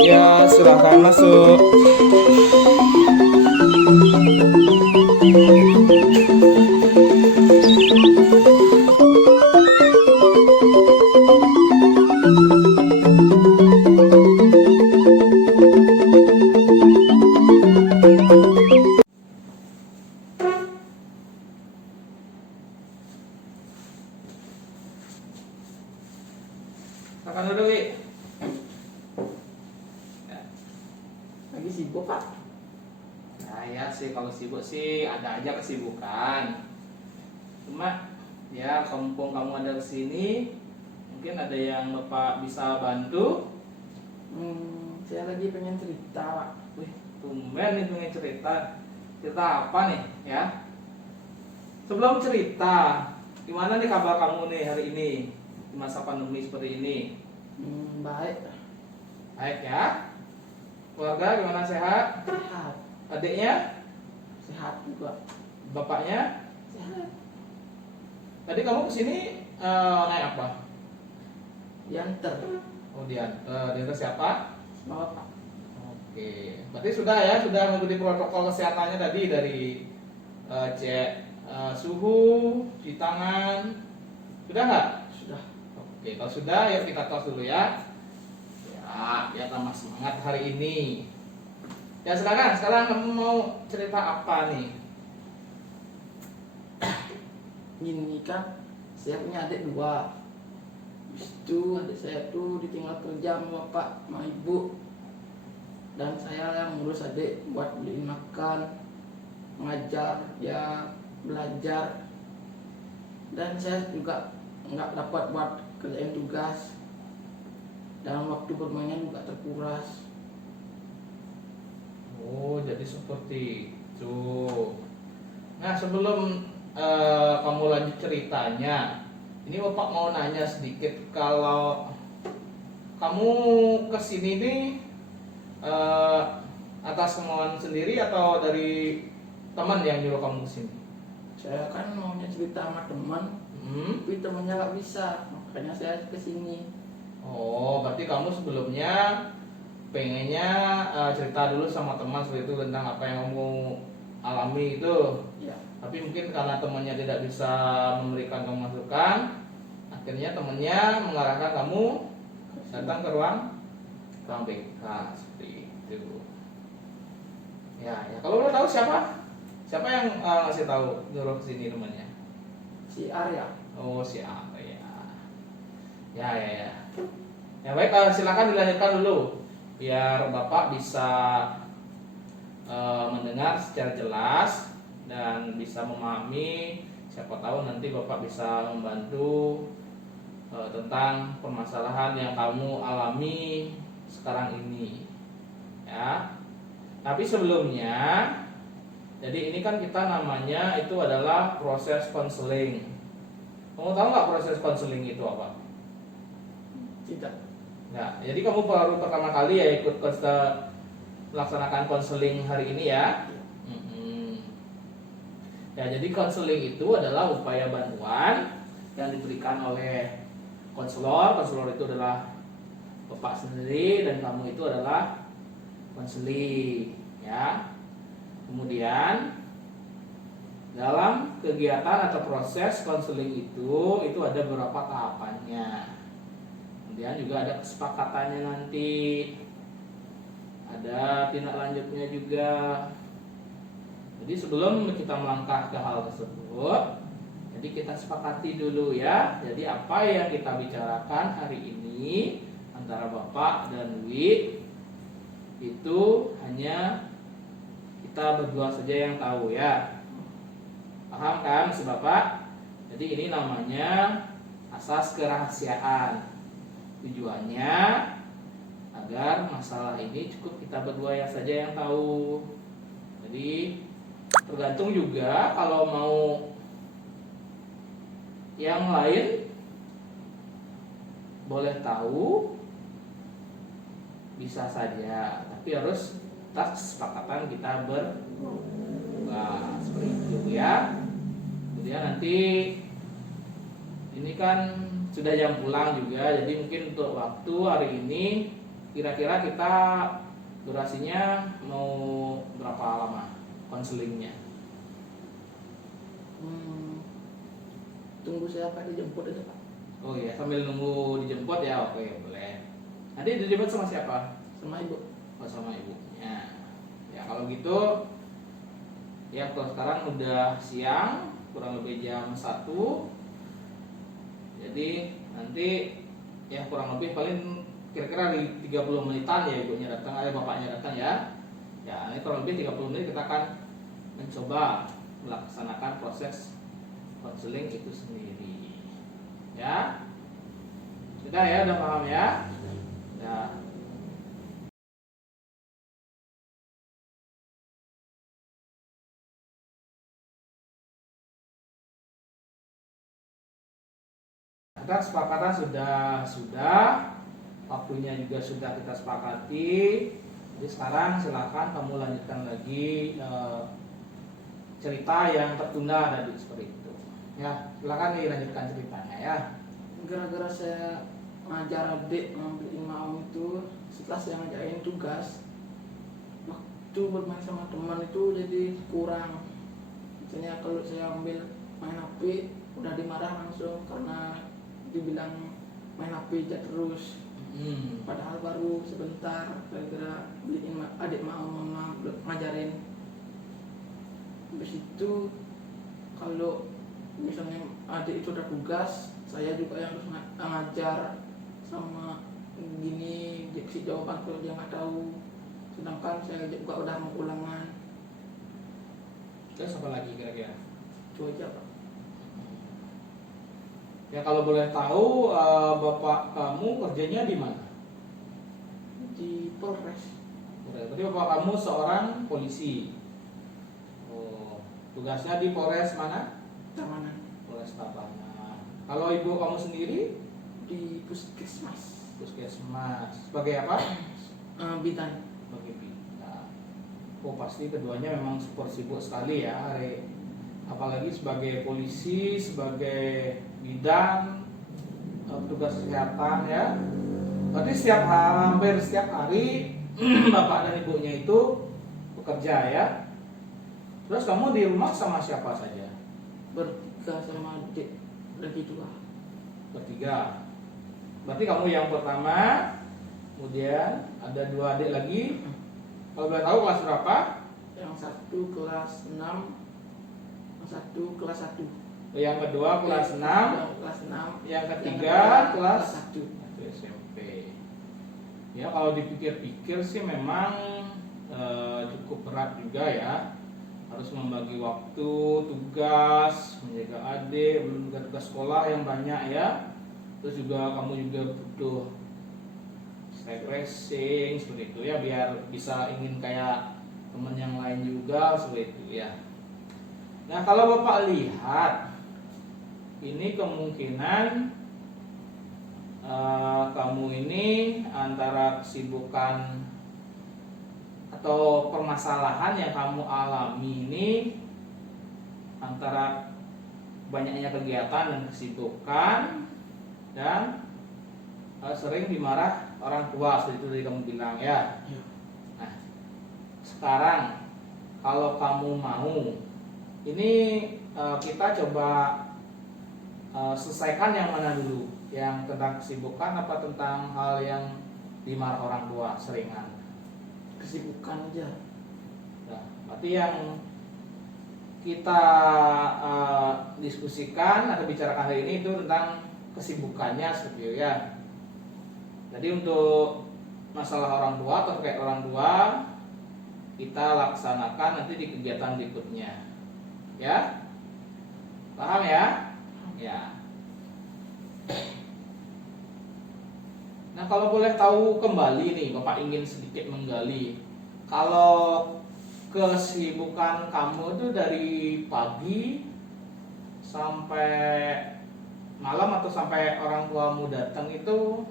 Ya, silahkan masuk. Makan dulu, Wi. Lagi sibuk Pak? Nah, ya sih kalau sibuk sih ada aja kesibukan. Cuma ya kampung kamu ada di sini, mungkin ada yang Bapak bisa bantu. Saya lagi pengen cerita Pak. Wih, tumben nih pengen cerita. Cerita apa nih, ya? Sebelum cerita, gimana nih kabar kamu nih hari ini di masa pandemi seperti ini? Baik. Baik ya? Keluarga gimana, sehat? Sehat. Adiknya? Sehat juga. Bapaknya? Sehat. Tadi kamu kesini naik apa? Diantar. Oh, diantar siapa? Bawa Pak. Oke, berarti sudah ya, sudah mengikuti protokol kesehatannya tadi dari cek suhu, cuci tangan, sudah nggak? Sudah. Oke, kalau sudah, yuk kita tos dulu ya. Ya, biar tambah semangat hari ini. Ya, silakan. Sekarang kamu mau cerita apa nih? Gini kan, saya punya adik 2. Habis itu adik saya tuh ditinggal kerja sama bapak sama ibu. Dan saya yang ngurus adik buat beliin makan, ngajar, ya belajar. Dan saya juga nggak dapat buat kerjain tugas. Dan waktu bermainnya juga terkuras. Oh, jadi seperti itu. Nah, sebelum kamu lanjut ceritanya, ini Bapak mau nanya sedikit, kalau kamu kesini nih atas kemauan sendiri atau dari teman yang nyuruh kamu kesini? Saya kan maunya cerita sama teman, tapi temannya nggak bisa, makanya saya kesini. Oh, berarti kamu sebelumnya pengennya cerita dulu sama teman seperti itu tentang apa yang kamu alami itu. Ya. Tapi mungkin karena temannya tidak bisa memberikan kamu masukan, akhirnya temannya mengarahkan kamu datang ke ruang BK seperti itu. Ya, ya. Kalau boleh tahu siapa yang ngasih tahu nyuruh kesini temannya? Si Arya. Oh, siapa ya? Ya. Ya baik, silakan dilanjutkan dulu biar Bapak bisa mendengar secara jelas dan bisa memahami. Siapa tahu nanti Bapak bisa membantu tentang permasalahan yang kamu alami sekarang ini, ya. Tapi sebelumnya, jadi ini kan kita namanya itu adalah proses konseling. Kamu tahu nggak proses konseling itu apa? Tidak. Nah, jadi kamu baru pertama kali ya ikut melaksanakan konseling hari ini ya. Ya, jadi konseling itu adalah upaya bantuan yang diberikan oleh konselor. Konselor itu adalah Bapak sendiri dan kamu itu adalah konseling, ya. Kemudian dalam kegiatan atau proses konseling itu ada beberapa tahapannya. Kemudian juga ada kesepakatannya nanti, ada tindak lanjutnya juga. Jadi sebelum kita melangkah ke hal tersebut, jadi kita sepakati dulu ya. Jadi apa yang kita bicarakan hari ini antara Bapak dan Wi itu hanya kita berdua saja yang tahu ya. Paham kan si Bapak? Jadi ini namanya asas kerahasiaan. Tujuannya agar masalah ini cukup kita berdua yang saja yang tahu. Jadi tergantung juga kalau mau yang lain boleh tahu bisa saja, tapi harus atas kesepakatan kita berdua seperti itu ya. Kemudian nanti ini kan sudah jam pulang juga, jadi mungkin untuk waktu hari ini kira-kira kita durasinya mau berapa lama konselingnya? Tunggu saya Pak dijemput aja Pak. Oh iya, sambil nunggu dijemput ya, oke boleh. Nanti dijemput sama siapa? Sama Ibu. Oh, sama ibunya. Ya kalau gitu, ya kalau sekarang udah siang, kurang lebih jam 1. Jadi nanti ya kurang lebih paling kira-kira di 30 menitan ya ibunya datang, bapaknya datang ya. Ya ini kurang lebih 30 menit kita akan mencoba melaksanakan proses konseling itu sendiri. Ya, sudah ya, udah paham ya? Ya. Kita kesepakatan sudah, waktunya juga sudah kita sepakati. Jadi sekarang silakan kamu lanjutkan lagi cerita yang tertunda tadi seperti itu. Ya, silakan dilanjutkan ceritanya ya. Gara-gara saya ngajar adik ngambilin mau itu, setelah saya ngajarin tugas, waktu bermain sama teman itu jadi kurang. Misalnya kalau saya ambil main HP udah dimarah langsung karena dibilang main HP aja terus. Padahal baru sebentar gara-gara beliin adik mau mama ngajarin. Habis itu kalau misalnya adik itu udah tugas, saya juga yang harus ngajar sama gini diksi jawaban kalau dia nggak tahu. Sedangkan saya juga udah mau ulangan. Terus apa lagi kira-kira? Itu aja Pak. Ya kalau boleh tahu bapak kamu kerjanya di mana? Di Polres. Berarti bapak kamu seorang polisi. Oh, tugasnya di Polres mana? Tahanan. Polres Tabanan. Kalau ibu kamu sendiri? Di Puskesmas. Puskesmas. Sebagai apa? Bidan. Sebagai bidan. Oh pasti keduanya memang super sibuk sekali ya hari. Apalagi sebagai polisi, sebagai bidan, petugas kesehatan ya. Berarti hampir setiap hari bapak dan ibunya itu bekerja ya. Terus kamu di rumah sama siapa saja? Bertiga sama adik lagi 2. Bertiga. Berarti kamu yang pertama, kemudian ada 2 adik lagi. Kalau boleh tahu kelas berapa? Yang satu kelas 6, yang satu kelas 1. Yang kedua kelas 6, Yang kelas 6, yang yang ketiga kedua kelas 1. SMP. Ya kalau dipikir-pikir sih memang cukup berat juga ya, harus membagi waktu, tugas, menjaga adik, belum juga tugas sekolah yang banyak ya. Terus juga kamu juga butuh refreshing seperti itu ya, biar bisa ingin kayak teman yang lain juga seperti itu ya. Nah kalau Bapak lihat ini kemungkinan kamu ini antara kesibukan atau permasalahan yang kamu alami ini antara banyaknya kegiatan dan kesibukan dan sering dimarah orang tua seperti itu tadi kamu bilang ya. Iya. Nah sekarang kalau kamu mau ini kita coba selesaikan yang mana dulu, yang tentang kesibukan apa tentang hal yang dimarah orang tua seringan? Kesibukan aja. Nah, berarti yang kita diskusikan atau bicarakan hari ini itu tentang kesibukannya seperti itu ya. Jadi untuk masalah orang tua atau terkait orang tua kita laksanakan nanti di kegiatan berikutnya ya, paham ya? Ya. Nah kalau boleh tahu kembali nih, Bapak ingin sedikit menggali, kalau kesibukan kamu itu dari pagi sampai malam atau sampai orang tuamu datang itu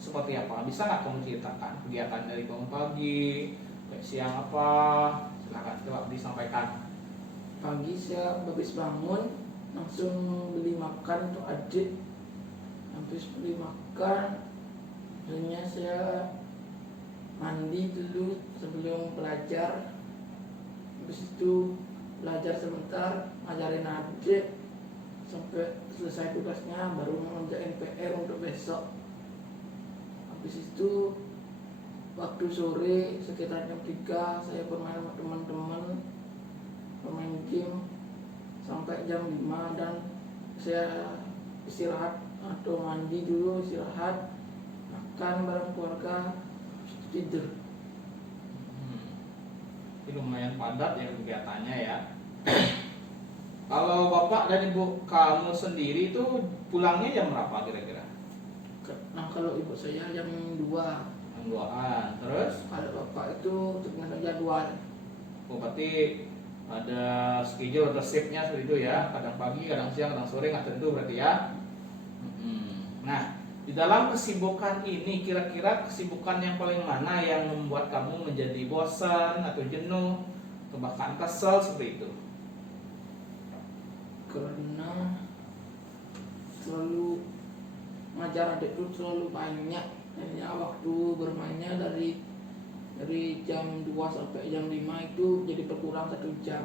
seperti apa? Bisa nggak kamu ceritakan kegiatan dari bangun pagi, sampai siang apa? Silakan coba disampaikan. Pagi saya habis bangun langsung beli makan untuk adik. Habis beli makan, akhirnya saya mandi dulu sebelum belajar. Habis itu belajar sebentar, ngajarin adik sampai selesai tugasnya, baru mengerjain PR untuk besok. Habis itu waktu sore sekitar jam 3 saya bermain sama teman-teman, bermain game sampai jam 5 dan saya istirahat atau mandi dulu, istirahat, makan bareng keluarga, tidur. Ini lumayan padat ya kegiatannya ya. Kalau bapak dan ibu kamu sendiri itu pulangnya jam berapa kira-kira? Nah kalau ibu saya jam 2, Jam 2-an. Terus? kalau bapak itu tergantung jadwal. Oh, berarti ada schedule atau shiftnya seperti itu ya. Kadang pagi, kadang siang, kadang sore, nggak tentu berarti ya. Nah, di dalam kesibukan ini kira-kira kesibukan yang paling mana yang membuat kamu menjadi bosan atau jenuh atau bahkan kesel seperti itu? Karena selalu ngajar adik itu selalu banyak, hanya waktu bermainnya dari jam 2 sampai jam 5 itu jadi berkurang 1 jam.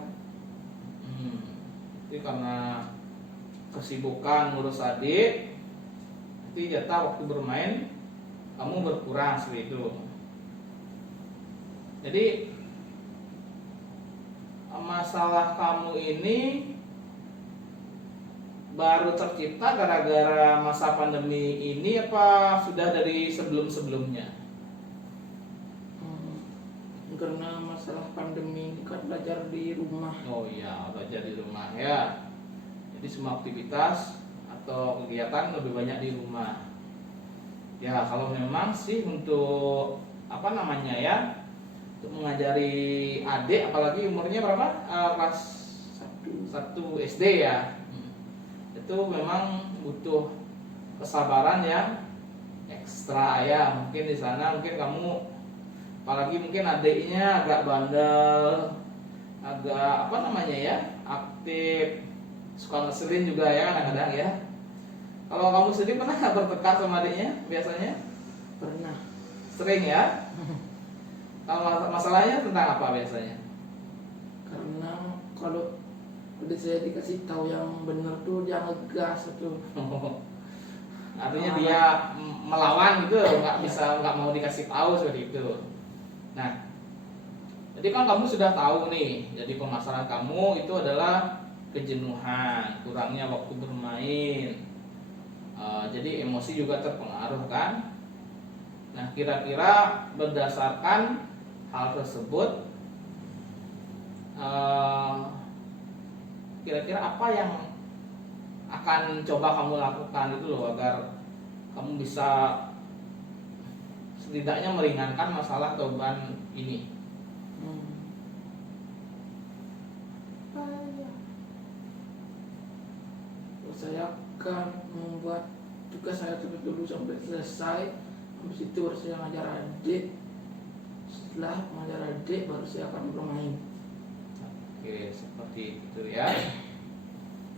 Itu karena kesibukan ngurus adik, nanti jatah waktu bermain kamu berkurang seperti itu. Jadi masalah kamu ini baru tercipta gara-gara masa pandemi ini apa sudah dari sebelum-sebelumnya? Karena masalah pandemi ini kan belajar di rumah. Oh iya, belajar di rumah ya. Jadi semua aktivitas atau kegiatan lebih banyak di rumah. Ya kalau memang sih untuk apa namanya ya, untuk mengajari adik apalagi umurnya berapa? Kelas 1 SD ya. Itu memang butuh kesabaran yang ekstra ya. Mungkin di sana mungkin kamu apalagi mungkin adiknya agak bandel, agak apa namanya ya, aktif, suka ngeselin juga ya kadang-kadang ya. Kalau kamu sendiri pernah nggak bertengkar sama adiknya biasanya? Pernah. Sering ya? Kalau masalahnya tentang apa biasanya? Karena kalau udah saya dikasih tahu yang benar tuh dia ngegas tuh. Artinya dia melawan gitu, nggak mau dikasih tahu seperti itu. Nah, jadi kan kamu sudah tahu nih, jadi permasalahan kamu itu adalah kejenuhan, kurangnya waktu bermain, jadi emosi juga terpengaruh kan. Nah kira-kira berdasarkan hal tersebut kira-kira apa yang akan coba kamu lakukan itu loh, agar kamu bisa setidaknya meringankan masalah atau beban ini. Saya akan membuat tugas saya terlebih dulu sampai selesai. Habis itu baru saya ngajar adik. Setelah mengajar adik baru saya akan bermain. Oke, seperti itu ya.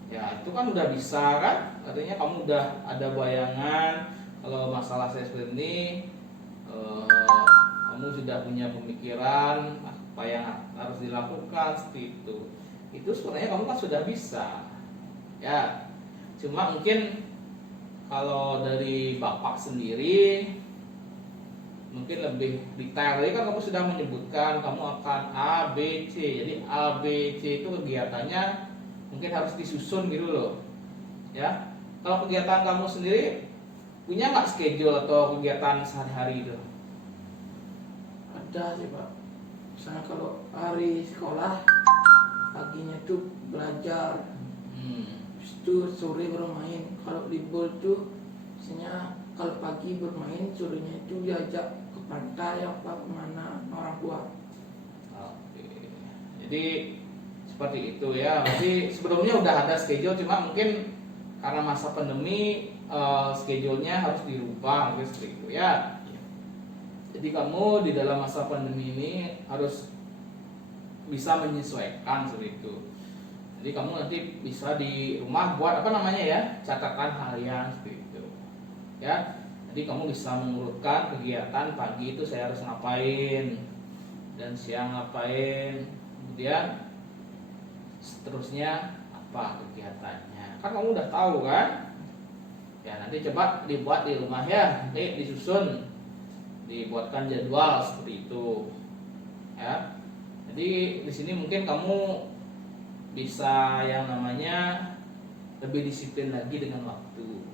Ya, itu kan udah bisa kan? Artinya kamu udah ada bayangan kalau masalah saya seperti ini, kamu sudah punya pemikiran apa yang harus dilakukan seperti itu. Itu sebenarnya kamu kan sudah bisa. Ya, cuma mungkin kalau dari Bapak sendiri mungkin lebih detail. Tadi kan kamu sudah menyebutkan kamu akan A, B, C. Jadi A, B, C itu kegiatannya mungkin harus disusun gitu loh. Ya, kalau kegiatan kamu sendiri punya nggak schedule atau kegiatan sehari-hari itu? Ada sih Pak. Misalnya kalau hari sekolah paginya tuh belajar, habis itu sore baru main. Kalau libur tuh misalnya kalau pagi bermain, sorenya itu diajak ke pantai apa kemana orang tua. Oke. Jadi seperti itu ya. Jadi sebelumnya udah ada schedule, cuma mungkin karena masa pandemi schedule-nya harus dirubah mungkin seperti itu ya. Jadi kamu di dalam masa pandemi ini harus bisa menyesuaikan seperti itu. Jadi kamu nanti bisa di rumah buat apa namanya ya, catatan harian seperti itu. Ya, jadi kamu bisa mengurutkan kegiatan pagi itu saya harus ngapain dan siang ngapain, kemudian seterusnya apa kegiatannya. Kan kamu udah tahu kan? Ya nanti coba dibuat di rumah ya, nanti disusun, dibuatkan jadwal seperti itu. Ya, jadi di sini mungkin kamu bisa yang namanya lebih disiplin lagi dengan waktu.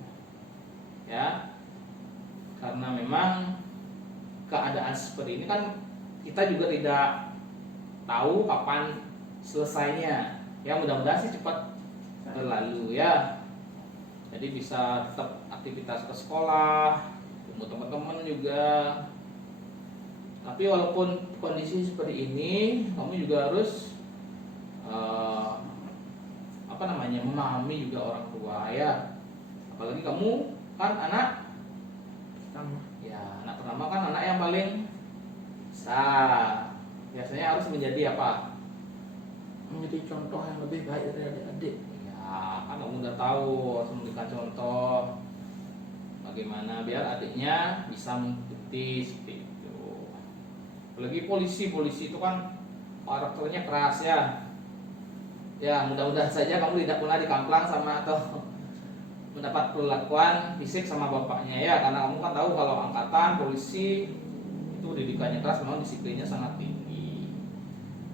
Ya, karena memang keadaan seperti ini kan kita juga tidak tahu kapan selesainya. Ya mudah-mudahan sih cepat berlalu ya. Jadi bisa tetap aktivitas ke sekolah, ketemu teman-teman juga. Tapi walaupun kondisi seperti ini, kamu juga harus memahami juga orang tua ya. Apalagi kamu kan anak Pertama, ya, anak pertama kan anak yang paling besar. Biasanya harus menjadi apa? menjadi contoh yang lebih baik dari adik-adik. Ya, kan kamu udah tahu harus memberikan contoh bagaimana biar adiknya bisa mengikuti seperti itu. Apalagi polisi itu kan karakternya keras ya. Ya, mudah-mudahan saja kamu tidak pernah dikamplang sama atau mendapat perlakuan fisik sama bapaknya ya, karena kamu kan tahu kalau angkatan polisi itu didikannya keras, memang disiplinnya sangat tinggi.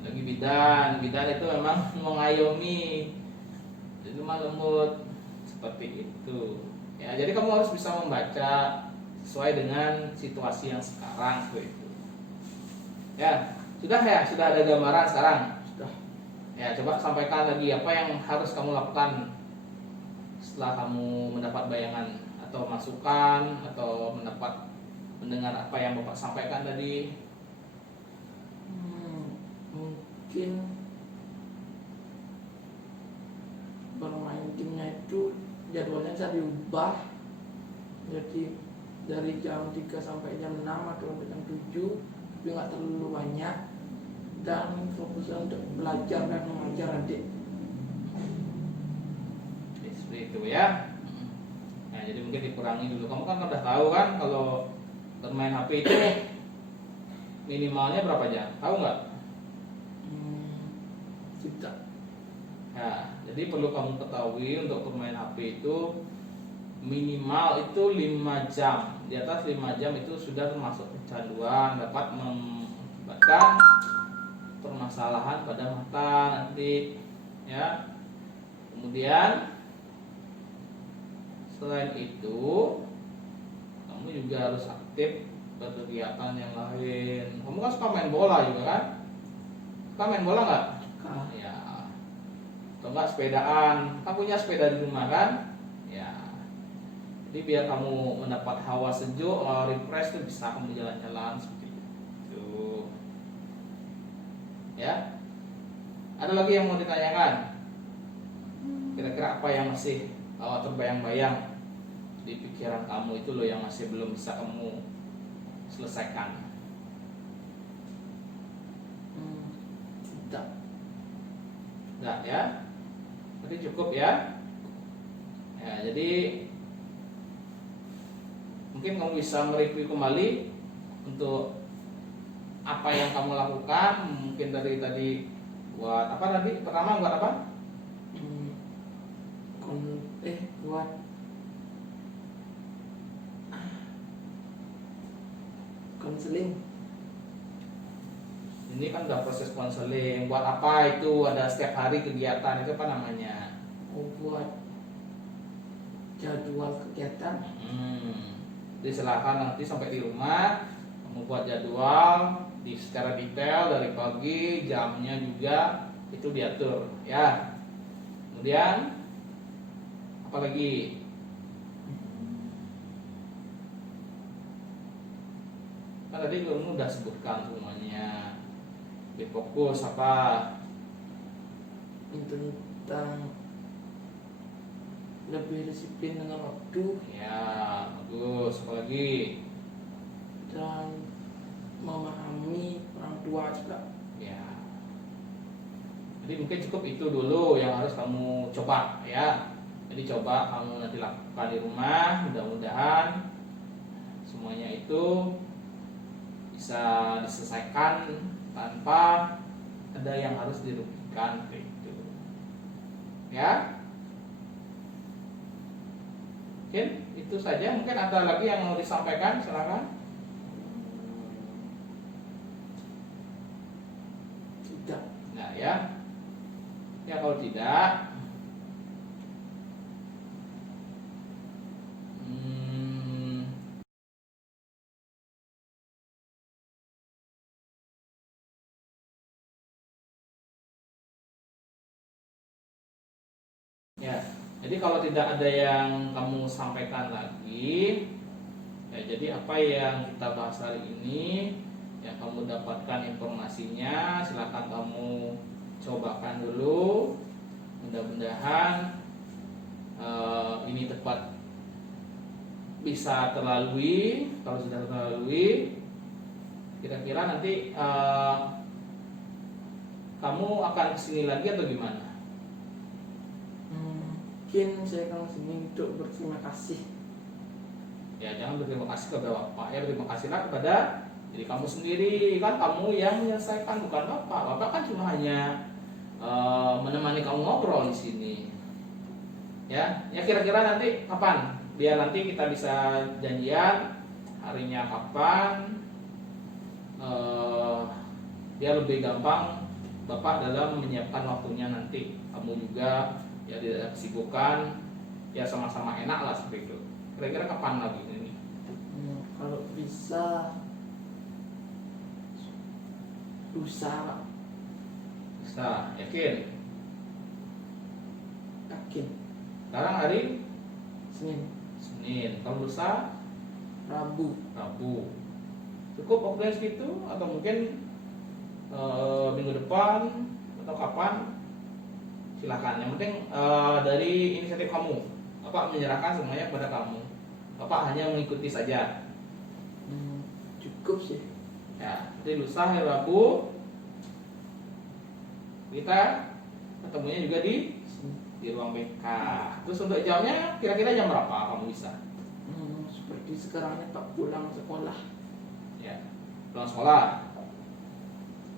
Lagi bidan itu memang mengayomi, jadi lemah lembut seperti itu. Ya, jadi kamu harus bisa membaca sesuai dengan situasi yang sekarang itu. Ya, sudah ada gambaran sekarang. Sudah. Ya, coba sampaikan lagi apa yang harus kamu lakukan setelah kamu mendapat bayangan atau masukan atau mendengar apa yang Bapak sampaikan tadi. Mungkin bermain timnya itu jadwalnya saya diubah, jadi dari jam 3 sampai jam 6 atau sampai jam 7, tapi nggak terlalu banyak, dan fokusnya untuk belajar dan mengajar adik. Seperti itu ya. Nah, jadi mungkin dikurangi dulu. Kamu kan udah tahu kan kalau bermain HP itu minimalnya berapa jam? Tahu nggak? Tidak. Ya, jadi perlu kamu ketahui untuk bermain HP itu minimal itu 5 jam. Di atas 5 jam itu sudah termasuk kecanduan, dapat mengakibatkan permasalahan pada mata nanti ya. Kemudian selain itu kamu juga harus aktif berkegiatan yang lain. Kamu kan suka main bola juga kan? Suka main bola nggak? Suka. Ya. atau enggak sepedaan. Kamu punya sepeda di rumah kan? Ya. Jadi biar kamu mendapat hawa sejuk, refresh tuh bisa kamu jalan-jalan seperti itu. Ya. Ada lagi yang mau ditanyakan? Kira-kira apa yang masih terbayang-bayang di pikiran kamu itu loh yang masih belum bisa kamu selesaikan? Tidak. Enggak ya? Berarti cukup ya? Ya, jadi mungkin kamu bisa mereview kembali untuk apa yang kamu lakukan. Mungkin dari tadi buat apa tadi? Pertama buat apa? Buat konseling. Ini kan udah proses konseling. Buat apa itu? Ada setiap hari kegiatan itu apa namanya? Buat jadwal kegiatan. Jadi silakan nanti sampai di rumah kamu buat jadwal secara detail dari pagi, jamnya juga itu diatur ya. Kemudian apa lagi? Kan tadi kamu udah sebutkan semuanya. Lebih fokus apa? Tentang lebih disiplin dengan waktu Ya, bagus. Apa lagi? dan memahami orang tua juga. Ya. Jadi mungkin cukup itu dulu yang harus kamu coba ya. Jadi coba kamu nanti lakukan di rumah. Mudah-mudahan semuanya itu bisa diselesaikan tanpa ada yang harus dirugikan gitu. Ya. Mungkin itu saja. Mungkin ada lagi yang mau disampaikan, silakan. Tidak. Nah ya. Ya kalau tidak, ya. Jadi kalau tidak ada yang kamu sampaikan lagi, ya jadi apa yang kita bahas hari ini, yang kamu dapatkan informasinya, silakan kamu cobakan dulu. Mudah-mudahan ini tepat bisa terlalui. Kalau sudah terlalui, kira-kira nanti kamu akan kesini lagi atau gimana? Mungkin saya akan sini untuk berterima kasih. Ya jangan berterima kasih kepada bapak, ya berterima kasihlah kepada diri kamu sendiri. Kan kamu yang menyelesaikan, bukan bapak. Bapak kan cuma hanya menemani kamu ngobrol di sini. Ya kira-kira nanti kapan? Biar nanti kita bisa janjian harinya kapan, biar lebih gampang bapak dalam menyiapkan waktunya nanti. Kamu juga ya tidak kesibukan, ya sama-sama enak lah seperti itu. Kira-kira kapan lagi ini? Kalau bisa lusa. Bisa, yakin? Yakin. Sekarang hari Senin, kalau lusa Rabu. Cukup waktunya segitu atau mungkin minggu depan atau kapan? Silakan. Yang penting dari inisiatif kamu. Bapak menyerahkan semuanya kepada kamu. Bapak hanya mengikuti saja. Cukup sih. Ya, jadi lusa hari Rabu kita ketemunya juga di ruang BK. Terus untuk jamnya kira-kira jam berapa kamu bisa? Seperti sekarang ini Pak pulang sekolah. Ya, pulang sekolah.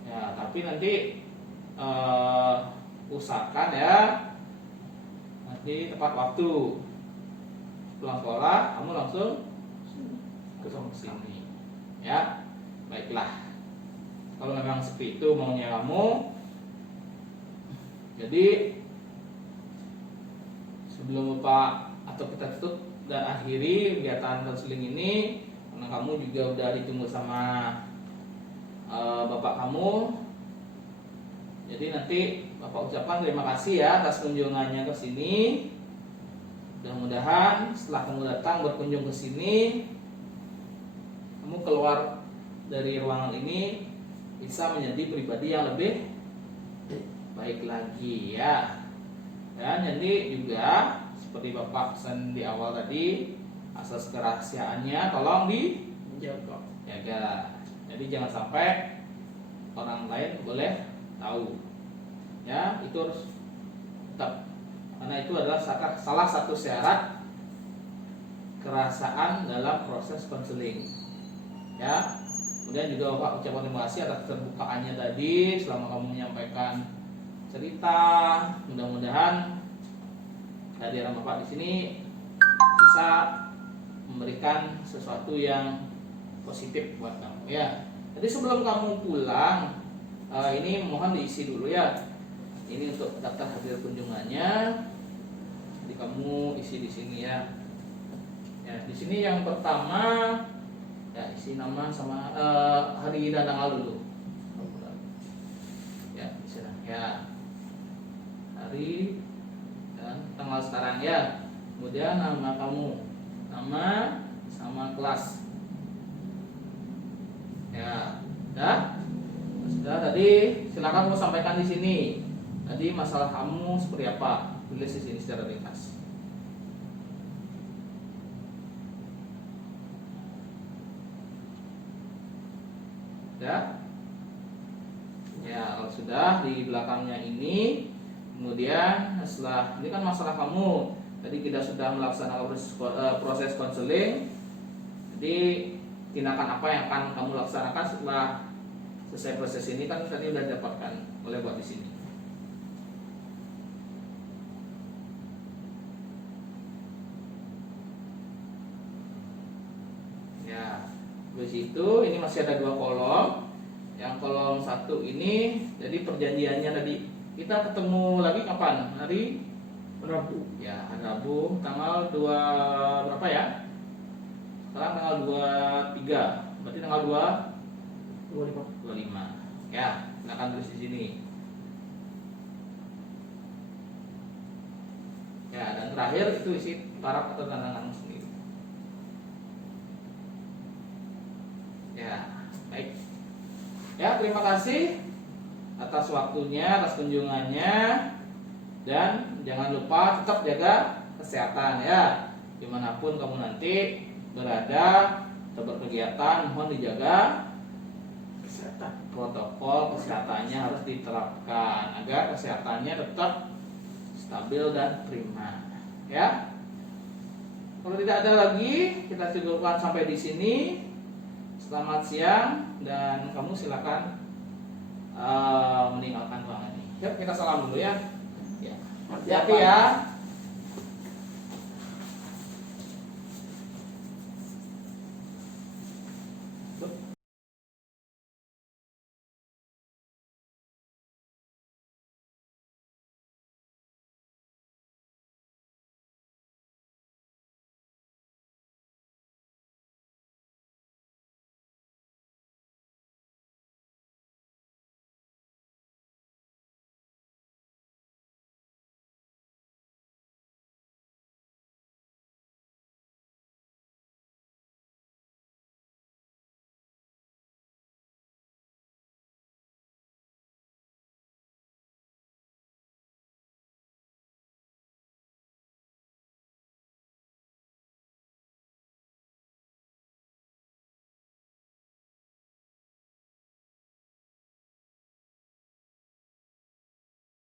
Ya, tapi nanti usahakan ya nanti tepat waktu pulang sekolah kamu langsung ke sini ya. Baiklah, kalau memang seperti itu maunya kamu, jadi sebelum Bapak atau kita tutup dan akhiri kegiatan konseling ini, karena kamu juga udah ditunggu sama bapak kamu, Jadi nanti Bapak ucapkan terima kasih ya atas kunjungannya ke sini. Mudah-mudahan setelah kamu datang berkunjung ke sini, kamu keluar dari ruangan ini bisa menjadi pribadi yang lebih baik lagi ya. Dan jadi juga seperti Bapak pesan di awal tadi, asas kerahasiaannya tolong dijaga. Jadi jangan sampai orang lain boleh tahu. Ya, itu harus tetap, karena itu adalah salah satu syarat kerahasiaan dalam proses konseling. Ya. Kemudian juga Bapak ucapkan terima kasih atas keterbukaannya tadi selama kamu menyampaikan cerita. Mudah-mudahan kehadiran Bapak di sini bisa memberikan sesuatu yang positif buat kamu ya. Jadi sebelum kamu pulang, ini mohon diisi dulu ya. Ini untuk daftar hadir kunjungannya. Jadi kamu isi di sini ya. Ya, di sini yang pertama ya isi nama sama hari dan tanggal dulu. Ya, isi ya. Hari dan tanggal sekarang ya. Kemudian nama kamu, nama sama kelas. Ya, sudah tadi silakan kamu sampaikan di sini. Tadi masalah kamu seperti apa? Tulis di sini secara ringkas. Ya. Ya, kalau sudah di belakangnya ini, kemudian setelah ini kan masalah kamu. Tadi kita sudah melaksanakan proses konseling. Jadi tindakan apa yang akan kamu laksanakan setelah selesai proses ini kan tadi sudah didapatkan, boleh buat di sini. Ya, habis itu ini masih ada 2 kolom. Yang kolom 1 ini, jadi perjanjiannya tadi kita ketemu lagi kapan? Hari Rabu. Ya, hari Rabu tanggal 2 berapa ya? Sekarang tanggal 23. Berarti tanggal 25. Ya, silakan tulis di sini. Ya, dan terakhir itu isi paraf atau tanda tangan sendiri. Ya, baik. Ya, terima kasih atas waktunya, atas kunjungannya, dan jangan lupa tetap jaga kesehatan ya. Dimanapun kamu nanti berada atau berkegiatan, mohon dijaga kesehatan. Protokol kesehatannya harus diterapkan agar kesehatannya tetap stabil dan prima ya. Kalau tidak ada lagi, kita cukupkan sampai di sini. Selamat siang dan kamu silakan meninggalkan ruangan ini. Yuk kita salam dulu ya. Ya. Hati-hati ya.